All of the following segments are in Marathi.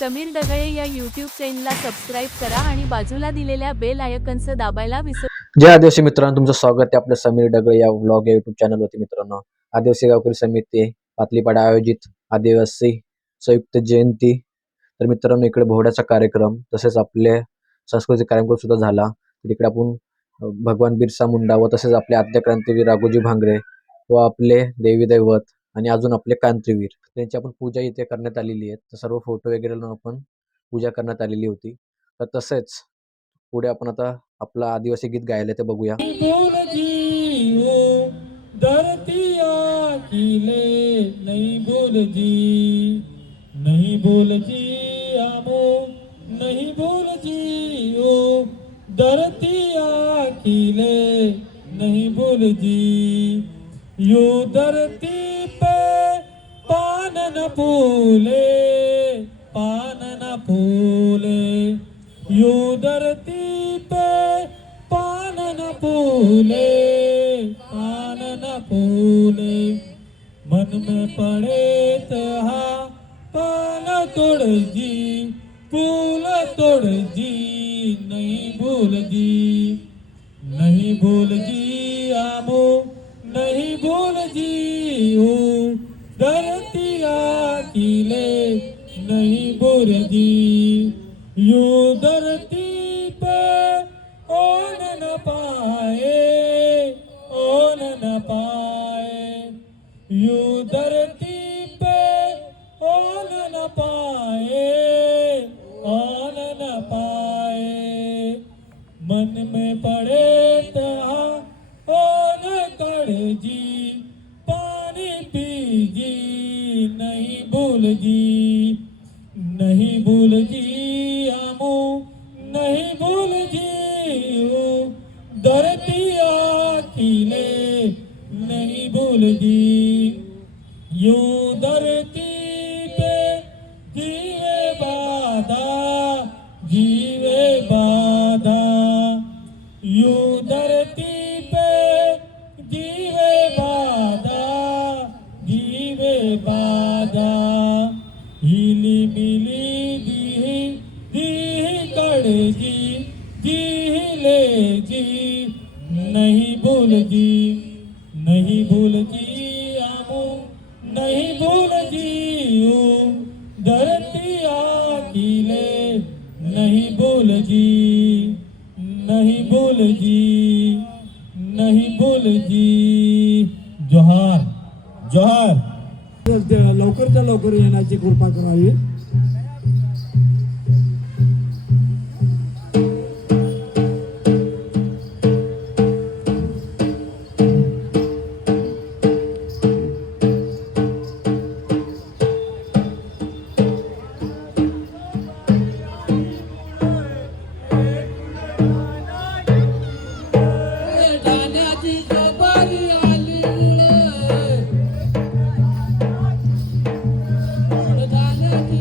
समीर डगळे या यूट्यूब चॅनलला सबस्क्राईब करा आणि बाजूला दिलेल्या बेल आयकॉनचं दाबायला विसरू जय आदिवासी मित्रांनो, तुमचं स्वागत आहे आपल्या समीर डगळे या व्लॉग या युट्यूब चॅनलवरती. मित्रांनो, आदिवासी गावकरी समिती पातलीपाडा आयोजित आदिवासी संयुक्त जयंती. तर मित्रांनो, इकडे भोवड्याचा कार्यक्रम तसेच आपले सांस्कृतिक कार्यक्रम सुद्धा झाला. तिकडे आपण भगवान बिरसा मुंडा व तसेच आपले आद्य क्रांतीवीर राघोजी भांगरे व आपले देवी दैवत आणि अजून आपले क्रांतीवीर त्यांची आपण पूजा इथे करण्यात आलेली आहे. तर सर्व फोटो वगैरे लावून आपण पूजा करण्यात आलेली होती. तर तसेच पुढे आपण आता आपला आदिवासी गीत गायला ते बघूया. बोल जी ओ धरती आखिले नहीं बोल जी, नहीं बोल जी आमो, नहीं बोल जी ओ धरती आखिले नहीं बोल जी, यो धरती पे पान न फूले, पान न फूले, यो धरती पे पान न फूले, पान न फूले, मन में पड़े तहा पान तोड़ जी, फूल तोड़ जी, नहीं भूल जी, नहीं भूल जी आमो, नहीं भूल जी ओ धरती आखिले नहीं भूल जी, यो धरती पे ओन न पाए, ओन न पाए, यो धरती पे ओन न पाए, ओन न पाए, मन में पड़े तहा ओन कर जी, पानी पीजी, नहीं भूल जी, नहीं भूल जी आमो, नहीं भूल जी ओ धरती आखिले नहीं भूल जी, यो धरती पे जीवे बाधा, जीवे बाधा, यो धरती पे जीवे बाधा, जीवे बाधा, हिली मिली दी दी कड़जी, जी ले जी, नहीं भूल जी, नहीं भूल जी आमो, नहीं भूल जी ओ धरती आखिले नहीं भूल जी, नहीं भूल जी, नहीं भूल जी. जोहार जोहार. लवकरच्या लवकर येण्याची कृपा करावी. जाण्याची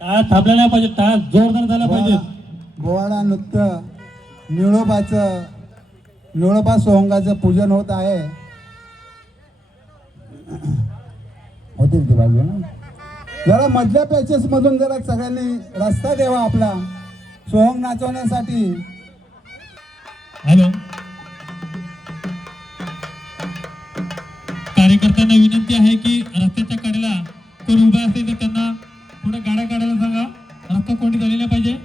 टाळ थांबला नाही पाहिजे, टाळ जोरदार झाला पाहिजे. बोवाडा नृत्य निळोबा सोहंगाचं पूजन होत आहे. होतील ती बाजू ना जरा मधल्या पॅचेस मधून जरा सगळ्यांनी रस्ता द्यावा आपला सोहंग नाचवण्यासाठी. हॅलो, कार्यकर्त्यांना विनंती आहे की रस्त्याच्या कडेला कोण उभा असेल तर त्यांना पुढे गाड्या काढायला सांगा. रस्ता कोणी झालेला पाहिजे.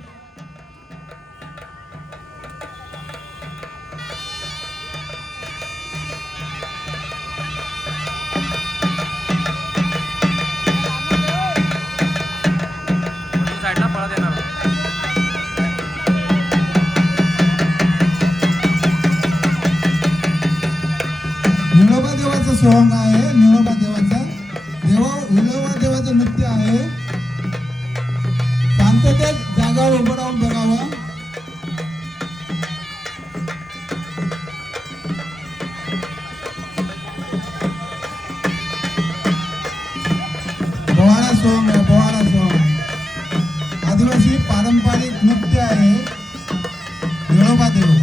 निळोबा देवाचं सोहंग आहे. निळोबा देवाचं नृत्य आहे. शांततेत जागावर उभं राहून बघावं. बोवाडा सोहंग आहे. बोवाडा सोहंग आदिवासी पारंपरिक नृत्य आहे. निळोबा देव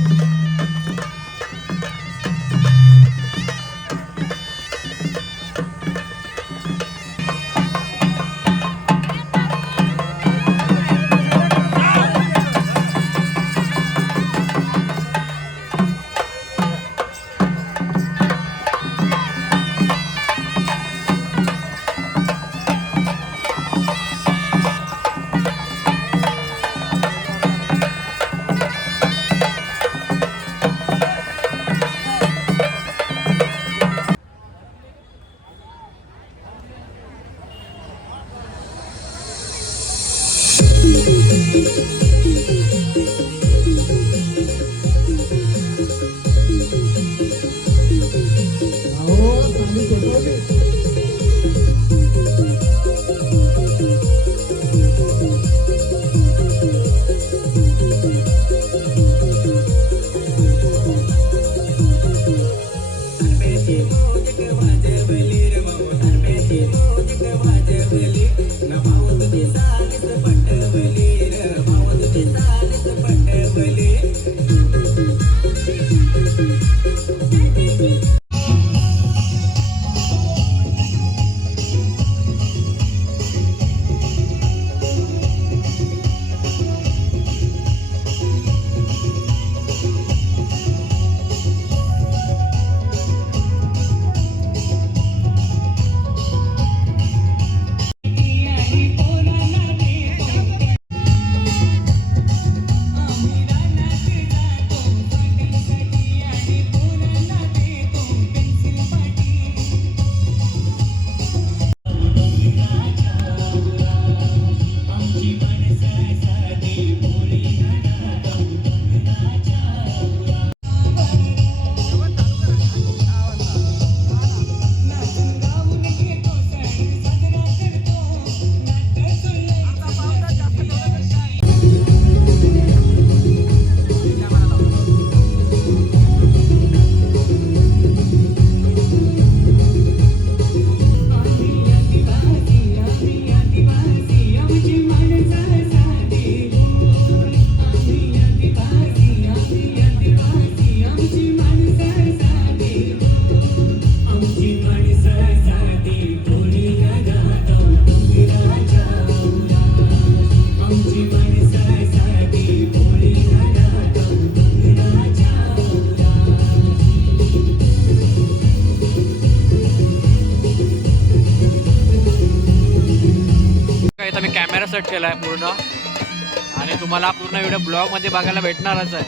तुम्हाला पूर्ण व्हिडिओ ब्लॉग मध्ये बघायला भेटणारच आहे,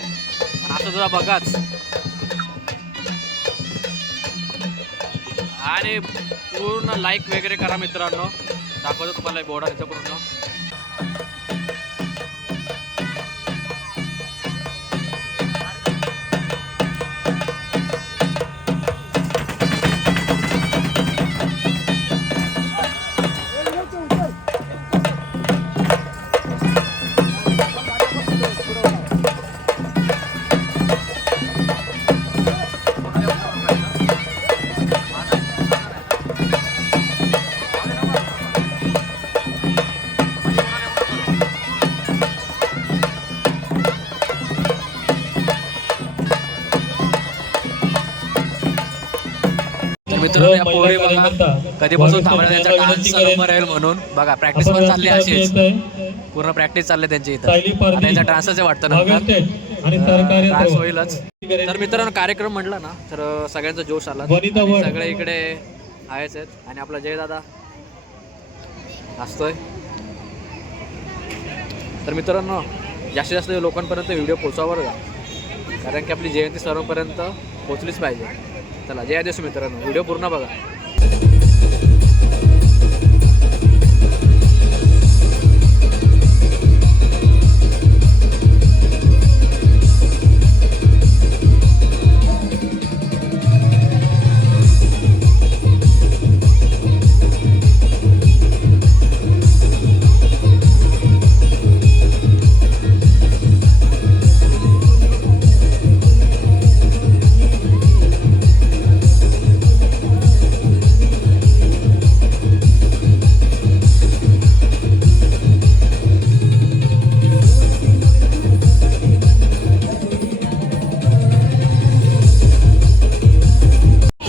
पण असं सुद्धा बघाच आणि पूर्ण लाईक वगैरे करा मित्रांनो. दाखवतो तुम्हाला बोर्डा तिथं पूर्ण. मित्रांनो या पोरी बघा कधीपासून थांबला त्यांचा डान्स नंबर आहे म्हणून बघा प्रॅक्टिस पण चालली अशीच पूर्ण प्रॅक्टिस चालली त्यांची इथं. त्यांचा डान्सच वाटतं नंतर डान्स होईलच. तर मित्रांनो कार्यक्रम म्हटला ना तर सगळ्यांचा जोश आला, सगळे इकडे आहेच आहेत आणि आपला जय दादा असतोय. तर मित्रांनो जास्तीत जास्त लोकांपर्यंत व्हिडिओ पोहोचावा बरं का, कारण की आपली जयंती सर्वांपर्यंत पोहोचलीच पाहिजे. चला जय आदिवासी मित्रांनो, व्हिडिओ पूर्ण बघा.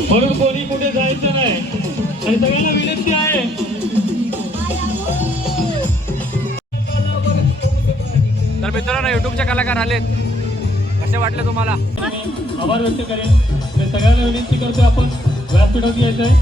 म्हणून कोणी कुठे जायचं नाही आणि सगळ्यांना विनंती आहे. तर मित्रांनो युट्यूबचे कलाकार आलेत, कसे वाटले तुम्हाला? आभार व्यक्त करेन. सगळ्यांना विनंती करतो आपण व्यासपीठावर यायचंय.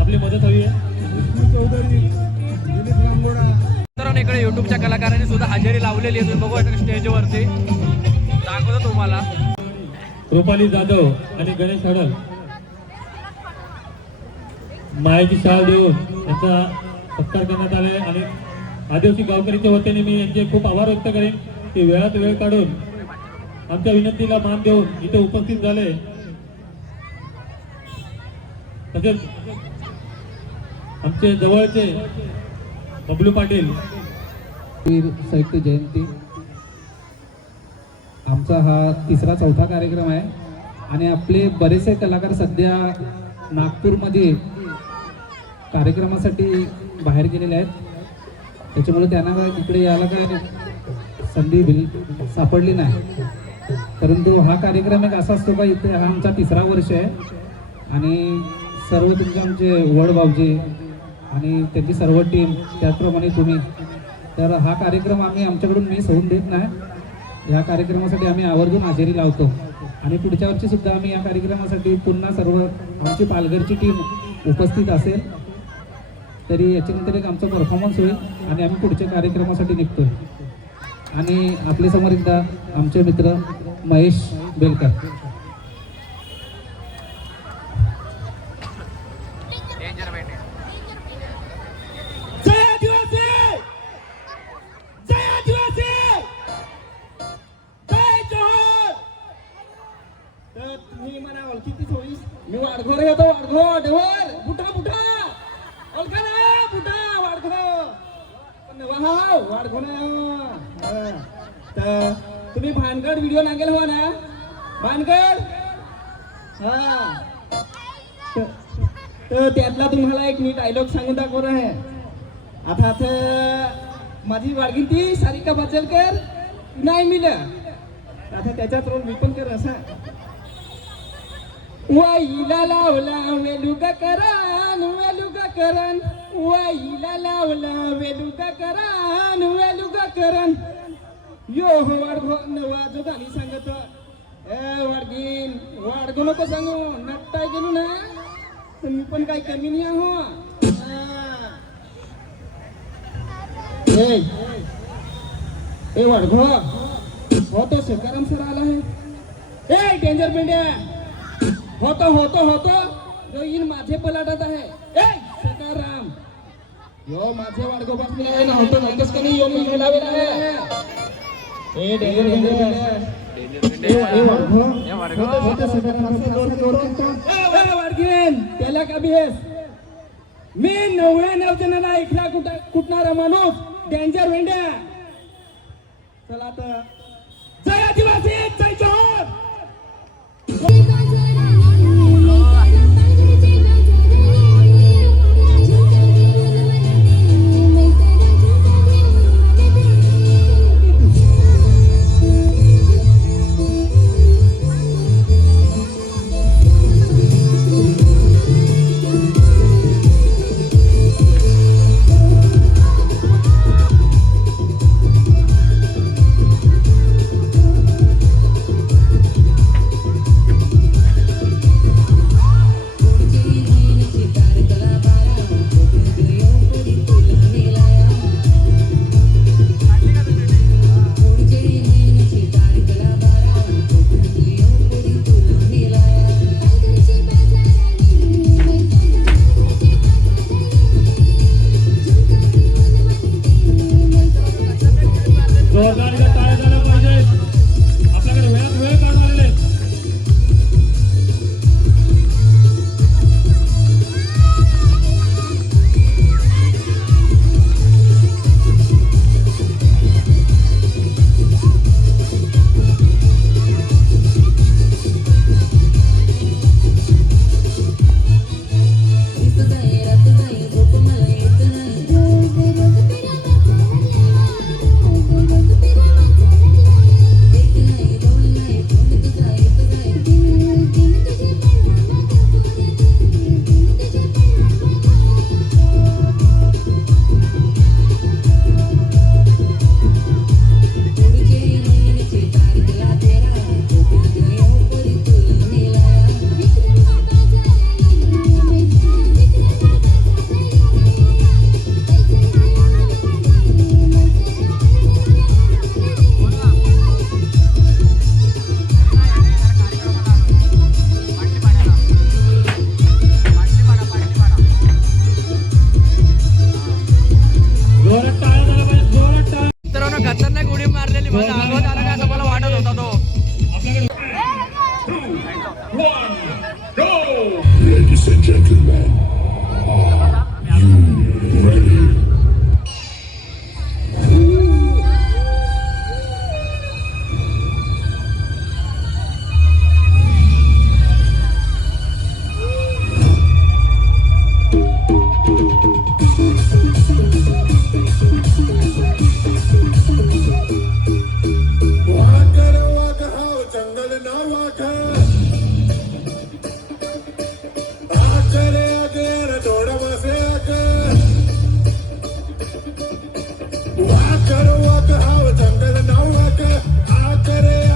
आपली मदत हवी आहे. तर इकडे युट्यूबच्या कलाकारांनी सुद्धा हजेरी लावलेली आहे, तुम्ही बघू स्टेजवरती दाखवतो तुम्हाला. रुपाली जाधव आणि गणेश हडल मायाची शाल देऊन यांचा सत्कार करण्यात आले आणि आदिवासी गावकरीच्या वतीने मी यांचे खूप आभार व्यक्त करेन की वेळात वेळ काढून आमच्या विनंतीला मान देऊन इथे उपस्थित झाले. तसेच आमचे जवळचे बबलू पाटील संयुक्त जयंती आमचा हा 3रा-4था कार्यक्रम आहे आणि आपले बरेचसे कलाकार सध्या नागपूरमध्ये कार्यक्रमासाठी बाहेर गेलेले आहेत, त्याच्यामुळे त्यांना इकडे यायला काय संधी सापडली नाही. परंतु हा कार्यक्रम एक असा असतो का इथे हा आमचा 3रा वर्ष आहे आणि सर्व तुमचे आमचे वड भाऊजी आणि त्यांची सर्व टीम त्याचप्रमाणे तुम्ही, तर हा कार्यक्रम आम्ही आमच्याकडून मिस होऊन देत नाही. ह्या कार्यक्रमासाठी आम्ही आवर्जून हजेरी लावतो आणि पुढच्या वर्षी सुद्धा आम्ही या कार्यक्रमासाठी पुन्हा सर्व आमची पालघरची टीम उपस्थित असेल. तरी याच्यानंतर एक आमचा परफॉर्मन्स होईल आणि आम्ही पुढच्या कार्यक्रमासाठी निघतोय. आणि आपल्या समोर एकदा आमचे मित्र महेश बेलकर. जय आदिवासी, जय आदिवासी, जय जोहर. तर तुम्ही मला ओळखीतीच होईस. मी वाडघोर येतो, वाडघोर ढेवर बुटा बुटा ओळखा ना, बुटा वाडघोर वाडघोर. तर तुम्ही भानगड व्हिडिओ नागेल हो ना, भानगड. हा तर त्यातला तुम्हाला एक मी डायलॉग सांगून दाखवणार आहे. आता माझी वाडगी ती सारिका बाचलकर नाही मिळलं, आता त्याच्यात रोल मी पण कर असा. वाईला लावला वेलुगा करान, वेलुगा करान, वाईला लावला वेलुगा करान, वेलुगा करान. यो हो वाडगो नवा जो गाणी सांगत. वाडगीन वाडगो नको सांगू, नट्टाय गेलो ना तर मी पण काही कमी नाही आहो. ए वाडगो हो तो सकाराम सर आला आहे. ए डेंजर पेंड्या होतो जो इन माझे पलाटत आहे. ए सकाराम यो माझे वाडगो बसले आहे ना, होतो नंतरच कधी यो मी मिळावेला आहे. ए डेंजर पेंड्या त्याला का बिहेस. मी 99 जणांना ऐकला कुठणारा माणूस डेंजर वेंड्या. चला तर जय आदिवासी, जय जोहर. जोरदार टाळ्या झाल्या पाहिजे. आपल्याकडे वेळात वेळ काढून आलेले. खतरनाक उडी मारलेली बघा, अंगावर आला का असं मला वाटत होता तो. Ladies and gentlemen, are you ready?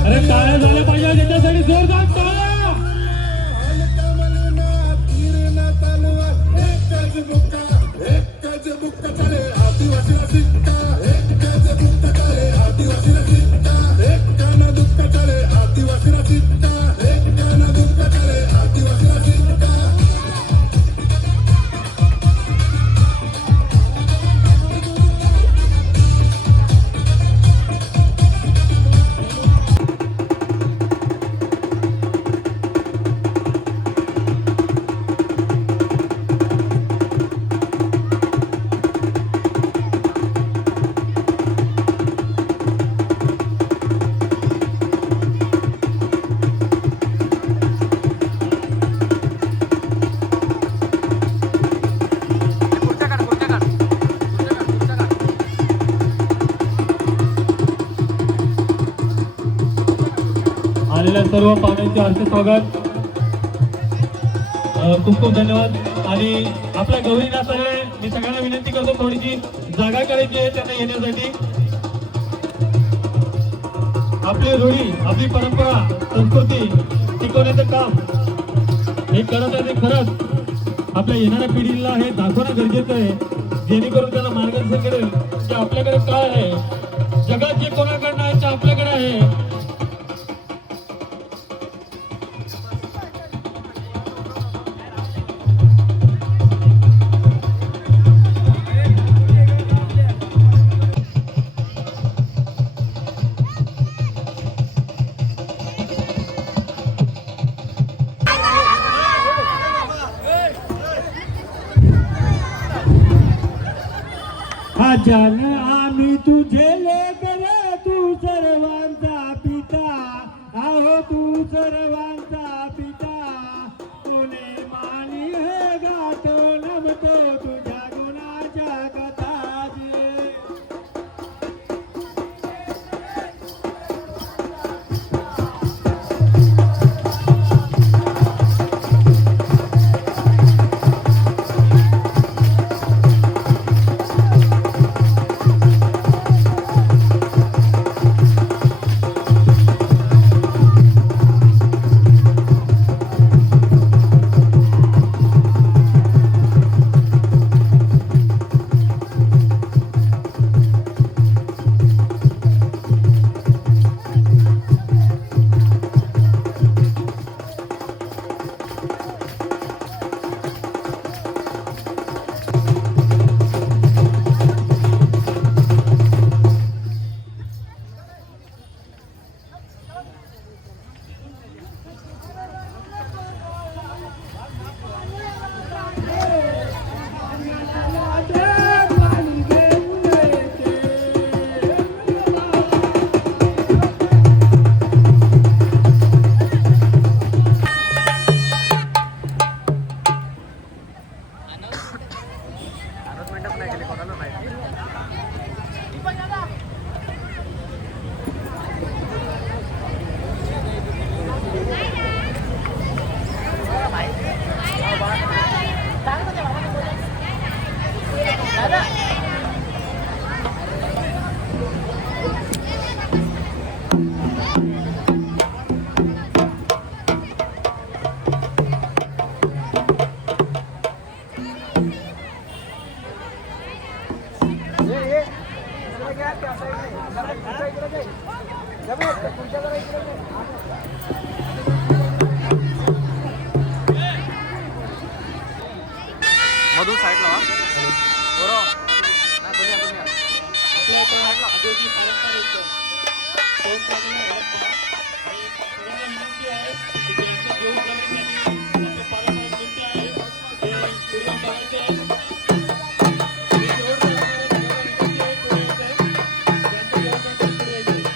अरे टाळ्या झाल्या पाहिजे त्याच्यासाठी, जोरदार टाळ्या. तीर ना तलवार, एकच बुक्का, एक आलेल्या सर्व पाहुण्यांचे हर्ष स्वागत. खूप खूप धन्यवाद. आणि आपल्या गौरीनाथाला मी सगळ्यांना विनंती करतो थोडीशी जागा करायची आहे त्यांना येण्यासाठी. आपली रूढी, आपली परंपरा, संस्कृती टिकवण्याचं काम हे करत आहे. ते खरंच आपल्या येणाऱ्या पिढीला हे दाखवणं गरजेचं आहे, जेणेकरून त्यांना मार्गदर्शन करेल की आपल्याकडे काय आहे, जगात जे कोणाकडनं आहे ते आपल्याकडे आहे. जान आम्ही तुझे लेकर, तू सर्वांचा पिता, आहो तू सर्वांचा पिता. कोणी मानी हे गातो नमतो तुझ्या गुणाच्या कथा जे. मधून साईडला वा बरोबर ना दुनिया दुनिया आपल्या इथे आदिवासी परंपरेचं दोन प्रमाणे ओळखतात आणि सर्वांना विनंती आहे की त्यांचं जेवण करण्यासाठी आपले पारंपरिक नृत्य आहे ते पूर्ण करायचे आहे. आणि जेवण करणाऱ्या सगळ्यांना विनंती आहे पुढे यायचं आहे, त्यांचं जेवण करण्यासाठी पुढे यायचं आहे.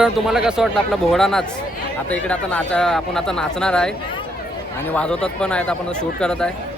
मित्रांनो तुम्हाला कसं वाटलं आपला भोवडा नाच? आता इकडे आपण आता नाचणार आहे आणि वाजवतात पण आहेत, आपण शूट करत आहे.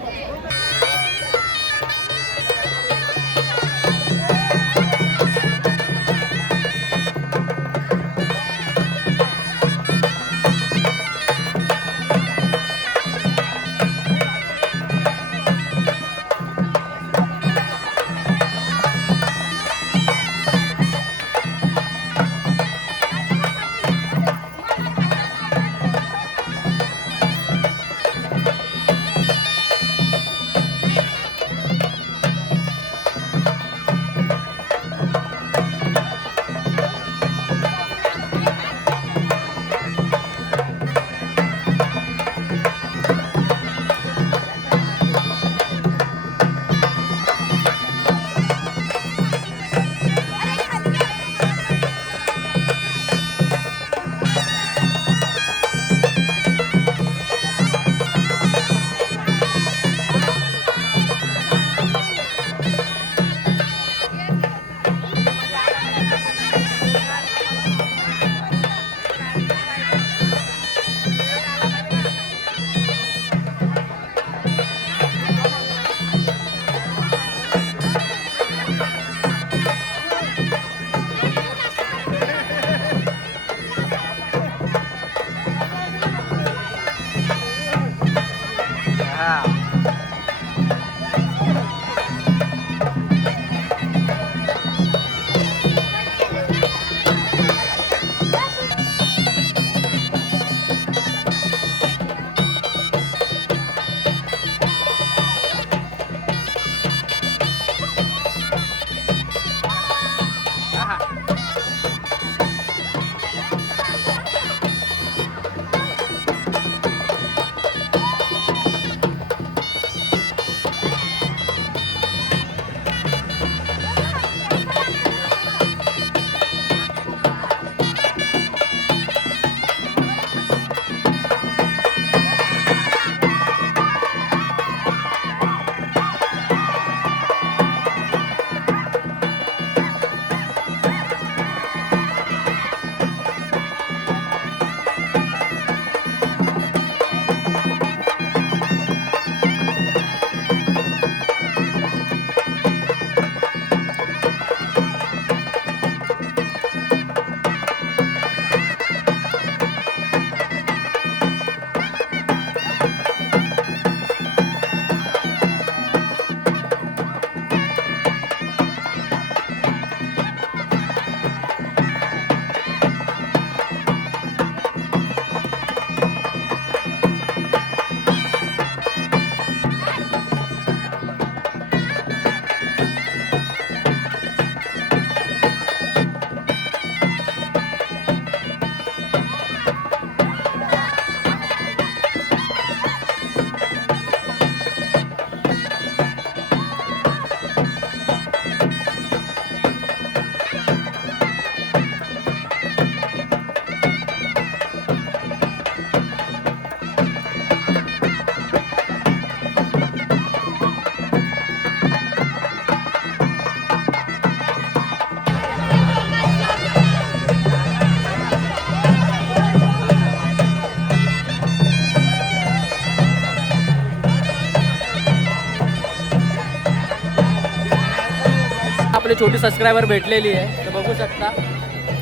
आपले छोटी सबस्क्रायबर भेटलेली आहे, तर बघू शकता.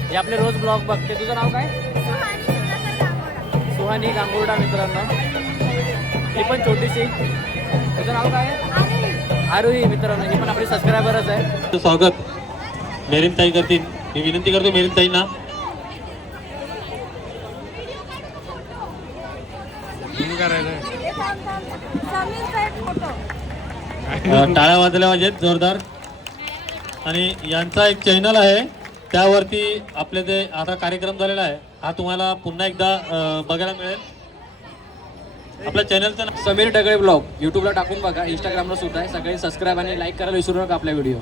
हे आपले रोज ब्लॉग बघते. तुझं नाव काय? सुहानी गांगुर्डा मित्रांनो. ही पण छोटीशी. तुझं नाव काय? आरोही मित्रांनो. ही पण आपली सबस्क्रायबरच आहे. स्वागत मेरीन ताई करतील. मी विनंती करतो मेरीन ताईंना. टाळ्या वाजल्या पाहिजेत जोरदार. आणि यांचा एक चॅनल आहे, त्यावरती आपले जे आता कार्यक्रम झालेला आहे हा तुम्हाला पुन्हा एकदा बघायला मिळेल. आपल्या चॅनलचं नाव समीर डगळे ब्लॉग यूट्यूबला टाकून बघा, इंस्टाग्रामला सुद्धा आहे. सगळे सबस्क्राईब आणि लाईक करायला विसरू नका आपल्या व्हिडिओ.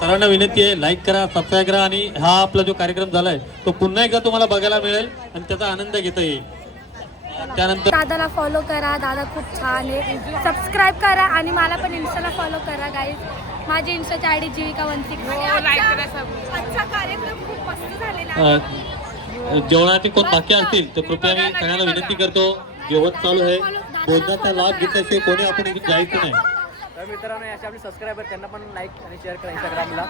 सर्वांना विनंती आहे, लाईक करा, सबस्क्राईब करा आणि हा आपला जो कार्यक्रम झालाय तो पुन्हा एकदा तुम्हाला बघायला मिळेल आणि त्याचा आनंद घेता येईल. त्यानंतर दादाला फॉलो करा, दादा खूप छान आहे. सबस्क्राईब करा आणि मला पण इन्स्टाला फॉलो करा गाईज. माझी इंस्टाची आयडी जीविका वंतिक. आजचा कार्यक्रम खूप मस्त झालेला आहे. जेवणाचे कोण बाकी असतील तर कृपया मी सगळ्यांना विनंती करतो, जेवण चालू आहे, भोजनाचा लाभ घेतल्याशिवाय कोणी आपण जायचं नाही. तर मित्रांनो असे आपले सबस्क्रायबर त्यांना पण लाईक आणि शेअर करा इंस्टाग्रामला.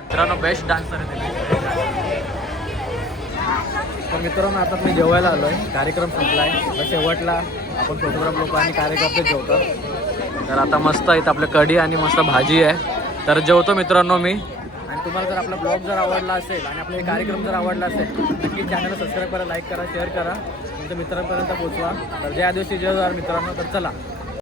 मित्रांनो बेस्ट डान्सर आहे. तर मित्रांनो आता मी जेवायला आलो आहे, कार्यक्रम संपला आहे. शेवटला आपण फोटोग्राफ लोक आणि कार्यक्रम जेवतो. तर आता मस्त आहेत आपलं कढी आणि मस्त भाजी आहे. तर जेवतो मित्रांनो मी. आणि तुम्हाला जर आपला ब्लॉग जर आवडला असेल आणि आपला हे कार्यक्रम जर आवडला असेल नक्की चॅनलला सबस्क्राईब करा, लाईक करा, शेअर करा, तुमच्या मित्रांपर्यंत पोहोचवा. तर जय आदिवासी जय जोहार मित्रांनो. तर चला.